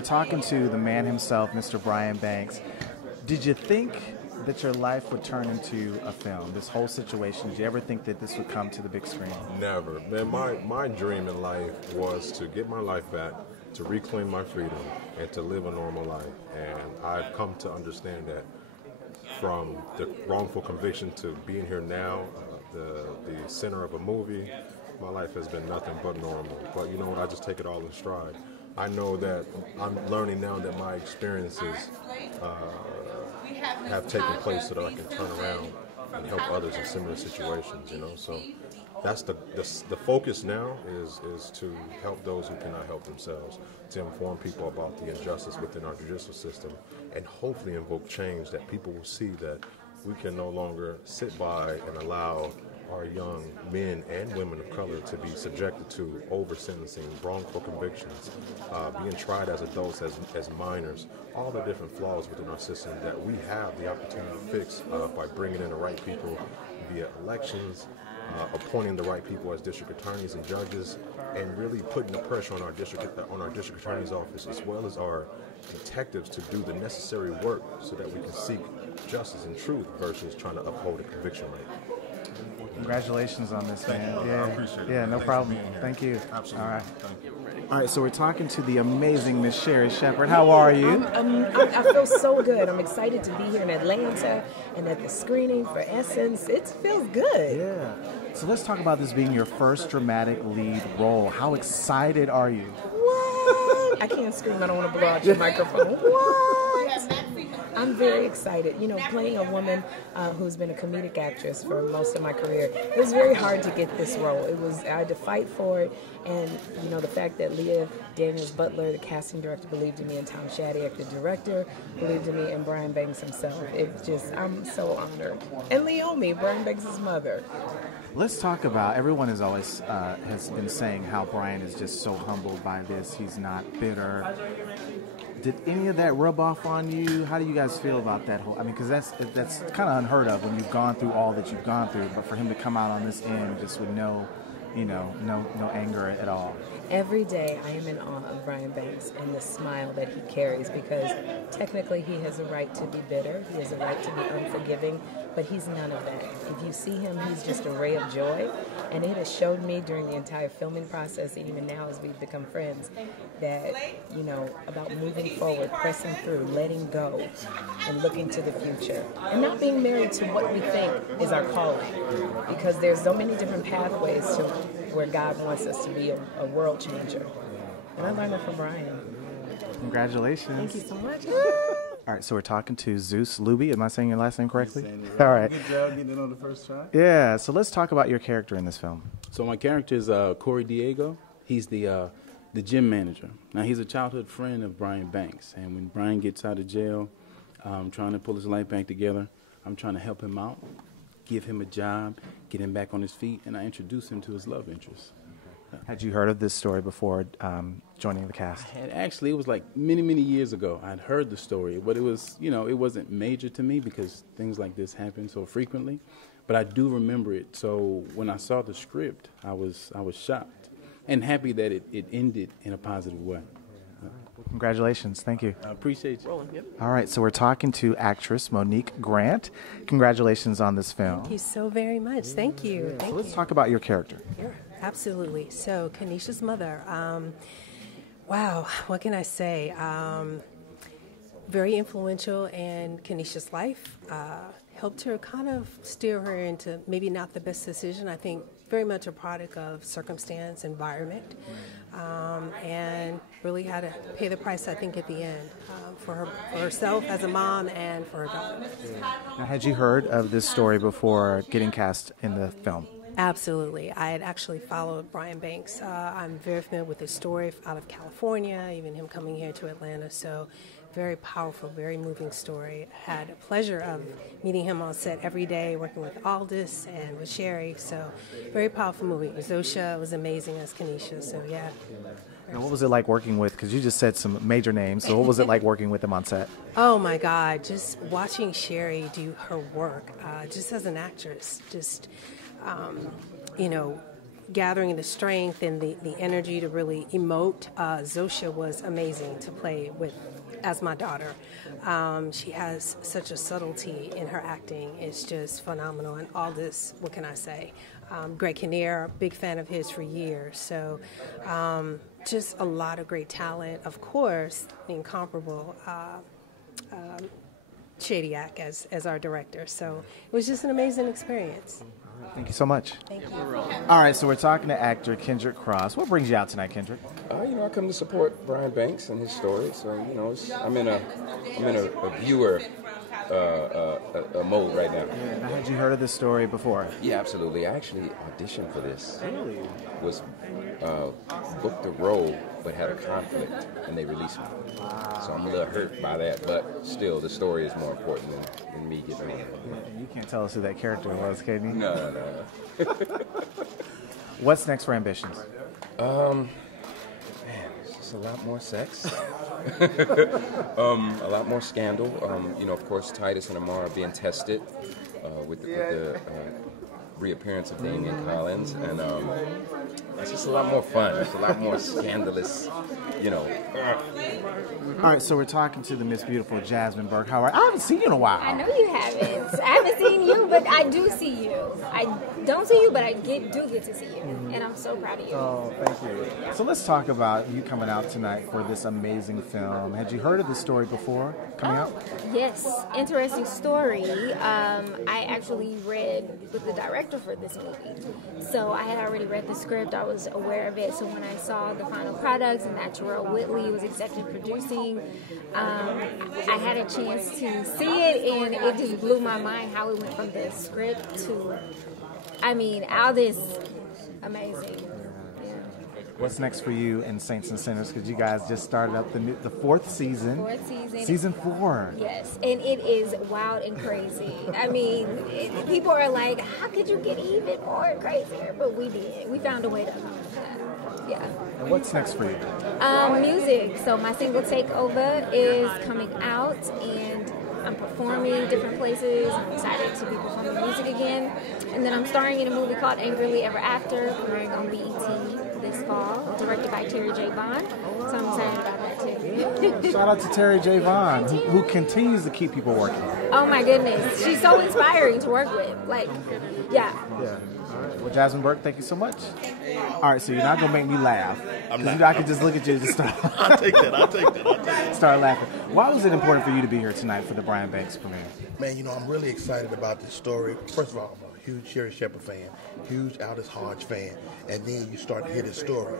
we're talking to the man himself, Mr. Brian Banks. Did you think that your life would turn into a film, this whole situation? Did you ever think that this would come to the big screen? Never. Man, my dream in life was to get my life back, to reclaim my freedom, and to live a normal life. And I've come to understand that from the wrongful conviction to being here now, the center of a movie, my life has been nothing but normal. But you know what, I just take it all in stride. I know that I'm learning now that my experiences have taken place so that I can turn around and help others in similar situations, you know. So that's the focus now is to help those who cannot help themselves, to inform people about the injustice within our judicial system, and hopefully invoke change that people will see that we can no longer sit by and allow our young men and women of color to be subjected to over-sentencing, wrongful convictions, being tried as adults, as minors, all the different flaws within our system that we have the opportunity to fix by bringing in the right people via elections, appointing the right people as district attorneys and judges, and really putting the pressure on our district attorney's office as well as our detectives to do the necessary work so that we can seek justice and truth versus trying to uphold a conviction rate. Congratulations on this, man. Thank you. Yeah, I appreciate it. Yeah, no Thanks problem. for being here. Thank you. Absolutely. All right. Thank you. All right, so we're talking to the amazing Miss Sherri Shepherd. How are you? I feel so good. I'm excited to be here in Atlanta and at the screening for Essence. It feels good. Yeah. So let's talk about this being your first dramatic lead role. How excited are you? What? I can't scream. I don't want to blow out your microphone. What? I'm very excited. You know, playing a woman who's been a comedic actress for most of my career, it was very hard to get this role. I had to fight for it, and you know, the fact that Leah Daniels Butler, the casting director, believed in me, and Tom Shadyac, the director, believed in me, and Brian Banks himself. It's just, I'm so honored. And Leomi, Brian Banks' mother. Let's talk about, everyone has always has been saying how Brian is just so humbled by this. He's not bitter. Did any of that rub off on you? How do you guys feel about that whole? I mean, because that's kind of unheard of when you've gone through all that you've gone through. But for him to come out on this end just with no anger at all. Every day I am in awe of Brian Banks and the smile that he carries, because technically he has a right to be bitter, he has a right to be unforgiving, but he's none of that. If you see him, he's just a ray of joy, and it has showed me during the entire filming process, and even now as we've become friends, that, you know, about moving forward, pressing through, letting go, and looking to the future, and not being married to what we think is our calling, because there's so many different pathways to where God wants us to be a world changer. And I learned that from Brian. Congratulations. Thank you so much. All right, so we're talking to Zeus Luby. Am I saying your last name correctly? All right. Good job getting it on the first try. Yeah, so let's talk about your character in this film. So my character is Corey Diego. He's the gym manager. Now, he's a childhood friend of Brian Banks. And when Brian gets out of jail, trying to pull his life back together, I'm trying to help him out, give him a job, get him back on his feet, and I introduce him to his love interest. Had you heard of this story before joining the cast? Actually, it was like many, many years ago. I'd heard the story, but it was, you know, it wasn't major to me because things like this happen so frequently. But I do remember it. So when I saw the script, I was shocked and happy that it ended in a positive way. Congratulations. Thank you. I appreciate you. All right, so we're talking to actress Monique Grant. Congratulations on this film. Thank you so very much. Thank you. So let's talk about your character. Sure, absolutely. So, Kanisha's mother, wow, what can I say? Very influential in Kanisha's life. Helped her kind of steer her into maybe not the best decision. I think very much a product of circumstance, environment, and really had to pay the price, I think, at the end for herself as a mom and for her daughter. Now, had you heard of this story before getting cast in the film? Absolutely. I had actually followed Brian Banks. I'm very familiar with his story out of California, even him coming here to Atlanta. So very powerful, very moving story. Had a pleasure of meeting him on set every day, working with Aldous and with Sherri. So very powerful movie. Zosha was amazing as Kanisha. So yeah. Now, what was it like working with, because you just said some major names, so what was it like working with him on set? Oh my God, just watching Sherri do her work, just as an actress, just, you know, gathering the strength and the energy to really emote. Zosha was amazing to play with as my daughter. She has such a subtlety in her acting. It's just phenomenal. And all this, what can I say? Greg Kinnear, big fan of his for years. So just a lot of great talent. Of course, the incomparable Shadiak as our director. So it was just an amazing experience. Thank you so much. Thank you. All right, so we're talking to actor Kendrick Cross. What brings you out tonight, Kendrick? I come to support Brian Banks and his story. So I'm in a viewer mode right now. Yeah. Now, had you heard of this story before? Yeah, absolutely. I actually auditioned for this. Really? Was booked a role, but had a conflict, and they released me. Wow. So I'm a little hurt by that, but still, the story is more important than me getting on it. You can't tell us who that character was, can you? No. What's next for Ambitions? Man, it's just a lot more sex. A lot more scandal. Of course, Titus and Amar are being tested with the reappearance of Damian Collins, and it's just a lot more fun. It's a lot more scandalous, All right, so we're talking to the Miss Beautiful Jasmine Burke. How are you? I haven't seen you in a while. I know you haven't. I haven't seen you, but I do see you. I don't see you, but I do get to see you, and I'm so proud of you. Oh, thank you. So let's talk about you coming out tonight for this amazing film. Had you heard of this story before coming out? Yes, interesting story. I actually read with the director for this movie, so I had already read the script. I was aware of it, so when I saw the final products and that Terrell Whitley was executive producing, I had a chance to see it, and it just blew my mind how it went from the script to, all this amazing. Yeah. What's next for you in Saints and Sinners? Because you guys just started up the fourth season. Fourth season. Season 4. Yes, and it is wild and crazy. People are like, how could you get even more crazier? But we did. We found a way to, yeah. And what's next for you? Music. So my single Takeover is coming out, and I'm performing different places. I'm excited to be performing music again. And then I'm starring in a movie called Angrily Ever After, premiering on BET this fall, directed by Terry J. Vaughn. So I'm excited about that too. Shout out to Terry J. Vaughn, who continues to keep people working. Oh my goodness. She's so inspiring to work with. Yeah. All right. Well, Jasmine Burke, thank you so much. All right, so you're not going to make me laugh. I'm not. I can just look at you and just start. I'll take that. Start laughing. Why was it important for you to be here tonight for the Brian Banks premiere? Man, I'm really excited about this story. First of all, I'm a huge Sherri Shepherd fan, huge Aldous Hodge fan, and then you start to hear this story.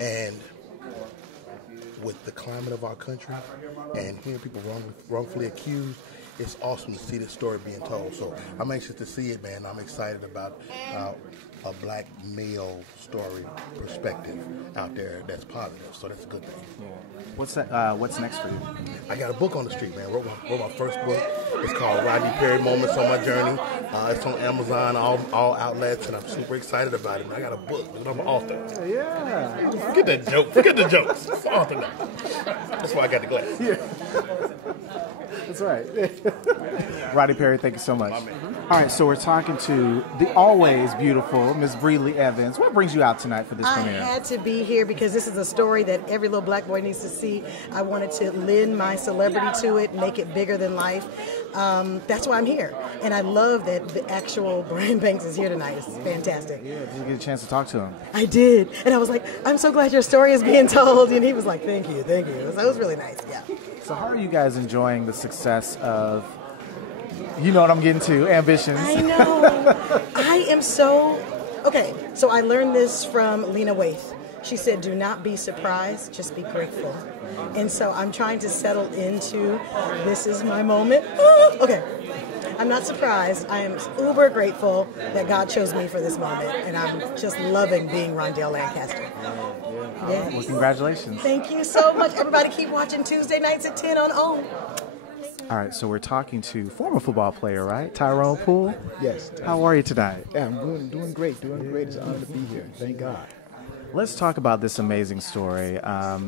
And with the climate of our country and hearing people wrongfully accused, it's awesome to see this story being told. So I'm anxious to see it, man. I'm excited about a black male story perspective out there that's positive. So that's a good thing. Yeah. What's next for you? I got a book on the street, man. Wrote my first book. It's called Rodney Perry Moments on My Journey. It's on Amazon, all outlets, and I'm super excited about it. Man, I got a book, and I'm an author. Yeah. Forget that joke. Forget the jokes. I'm an author now. That's why I got the glass. Yeah. That's right. Rodney Perry, thank you so much. All right, so we're talking to the always beautiful Miss Breedley Evans. What brings you out tonight for this premiere? I had to be here because this is a story that every little black boy needs to see. I wanted to lend my celebrity to it, make it bigger than life. That's why I'm here. And I love that the actual Brian Banks is here tonight. It's fantastic. Yeah, did you get a chance to talk to him? I did. And I was like, I'm so glad your story is being told. And he was like, thank you. So it was really nice, yeah. So how are you guys enjoying the success of, you know what I'm getting to, Ambitions? I know. I am so... Okay, so I learned this from Lena Waithe. She said, do not be surprised, just be grateful. And so I'm trying to settle into, this is my moment. Okay, I'm not surprised. I am uber grateful that God chose me for this moment. And I'm just loving being Rondell Lancaster. Yes. Well, congratulations. Thank you so much. Everybody keep watching Tuesday nights at 10 on OWN. All right, so we're talking to former football player, right? Tyrone Poole? Yes. How are you tonight? Yeah, I'm doing great. It's an honor to be here. Thank God. Let's talk about this amazing story.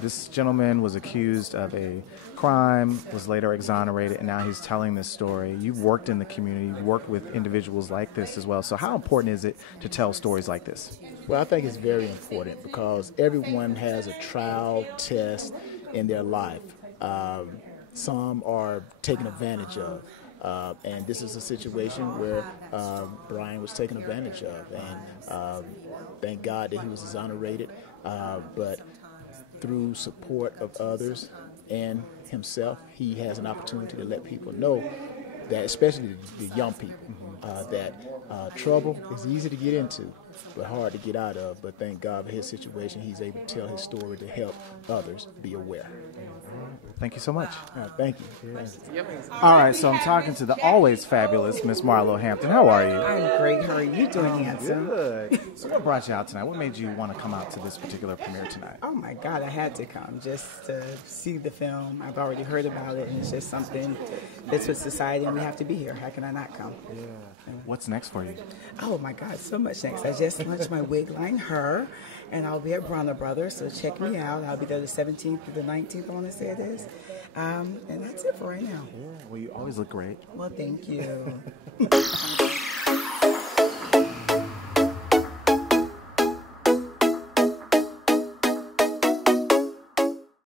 This gentleman was accused of a crime, was later exonerated, and now he's telling this story. You've worked in the community, you've worked with individuals like this as well. So how important is it to tell stories like this? Well, I think it's very important because everyone has a trial test in their life. Some are taken advantage of. And this is a situation where Brian was taken advantage of. And thank God that he was exonerated. But through support of others and himself, he has an opportunity to let people know that, especially the young people, that trouble is easy to get into, but hard to get out of. But thank God for his situation, he's able to tell his story to help others be aware. Thank you so much. Thank you. All right, so I'm talking to the always fabulous Miss Marlo Hampton. How are you? I'm great. How are you doing, handsome? Good. So what brought you out tonight? What made you want to come out to this particular premiere tonight? Oh my God, I had to come just to see the film. I've already heard about it, and it's just something that's with society, and we have to be here. How can I not come? Yeah. What's next for you? Oh my God, so much next. I just launched my wig line, Her, and I'll be at Bronner Brothers, so check me out. I'll be there the 17th to the 19th, I want to say it is. And that's it for right now. Yeah, well, you always look great. Well, thank you.